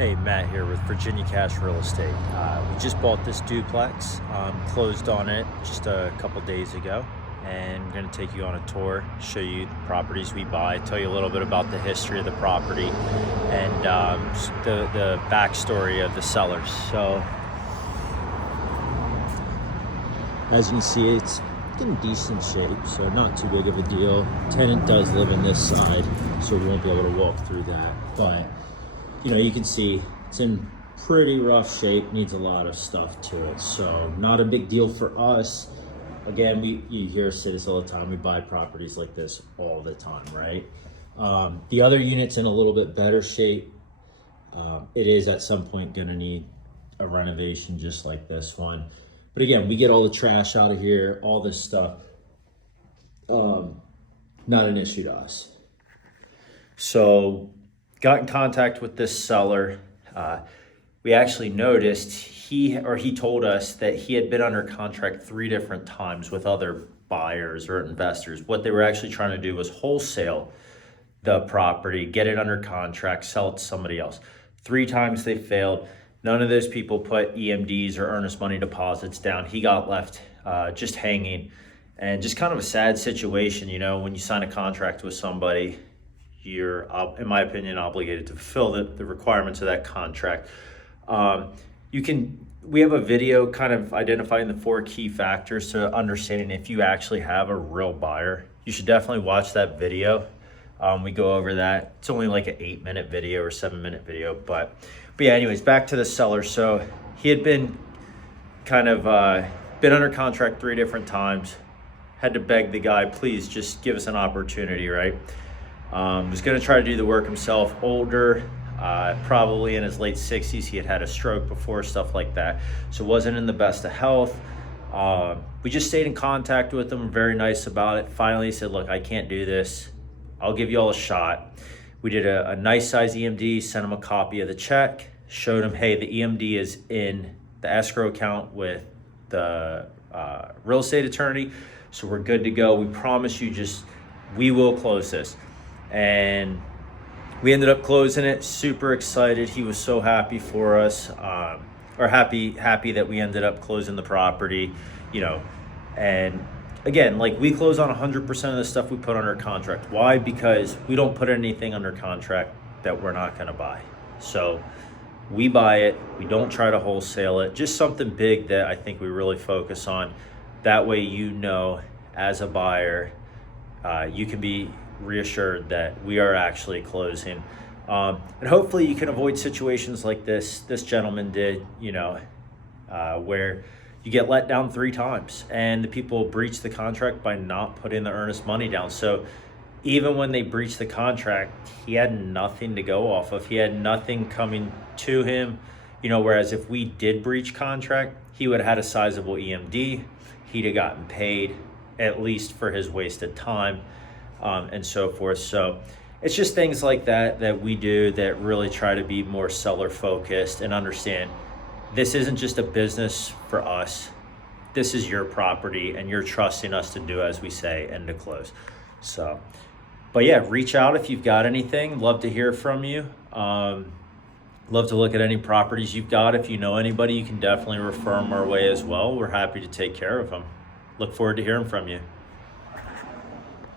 Hey, Matt here with Virginia Cash Real Estate. We just bought this duplex, closed on it just a couple days ago, and I'm going to take you on a tour, show you the properties we buy, tell you a little bit about the history of the property, and the backstory of the sellers. So, as you can see, it's in decent shape, so not too big of a deal. Tenant does live on this side, so we won't be able to walk through that, but you know, you can see it's in pretty rough shape, needs a lot of stuff to it. So not a big deal for us. Again, you hear us say this all the time, we buy properties like this all the time, right? The other unit's in a little bit better shape. It is at some point gonna need a renovation just like this one. But again, we get all the trash out of here, all this stuff. Not an issue to us. So, got in contact with this seller. We actually noticed he told us that he had been under contract 3 different times with other buyers or investors. What they were actually trying to do was wholesale the property, get it under contract, sell it to somebody else. 3 times they failed. None of those people put EMDs or earnest money deposits down. He got left just hanging, and just kind of a sad situation. You know, when you sign a contract with somebody, you're, in my opinion, obligated to fulfill the requirements of that contract. We have a video kind of identifying the 4 key factors to understanding if you actually have a real buyer. You should definitely watch that video. We go over that. It's only like an 8-minute video or 7-minute video, but yeah, anyways, back to the seller. So he had been kind of been under contract 3 different times, had to beg the guy, please just give us an opportunity, right? Was going to try to do the work himself, older, probably in his late 60s. He had had a stroke before, stuff like that. So wasn't in the best of health. We just stayed in contact with him, very nice about it. Finally he said, look, I can't do this. I'll give you all a shot. We did a nice size EMD, sent him a copy of the check, showed him, hey, the EMD is in the escrow account with the real estate attorney. So we're good to go. We promise you, we will close this. And we ended up closing it, super excited. He was so happy for us, or happy that we ended up closing the property, you know. And again, like, we close on 100% of the stuff we put under contract. Why? Because we don't put anything under contract that we're not gonna buy. So we buy it, we don't try to wholesale it, just something big that I think we really focus on. That way, you know, as a buyer, you can be reassured that we are actually closing, and hopefully you can avoid situations like this gentleman did, you know, where you get let down 3 times and the people breach the contract by not putting the earnest money down. So even when they breached the contract, he had nothing to go off of. He had nothing coming to him, you know, whereas if we did breach contract, he would have had a sizable EMD. He'd have gotten paid at least for his wasted time, and so forth. So it's just things like that we do that really try to be more seller focused and understand this isn't just a business for us. This is your property and you're trusting us to do as we say and to close. So, but yeah, reach out if you've got anything. Love to hear from you. Love to look at any properties you've got. If you know anybody, you can definitely refer them our way as well. We're happy to take care of them. Look forward to hearing from you.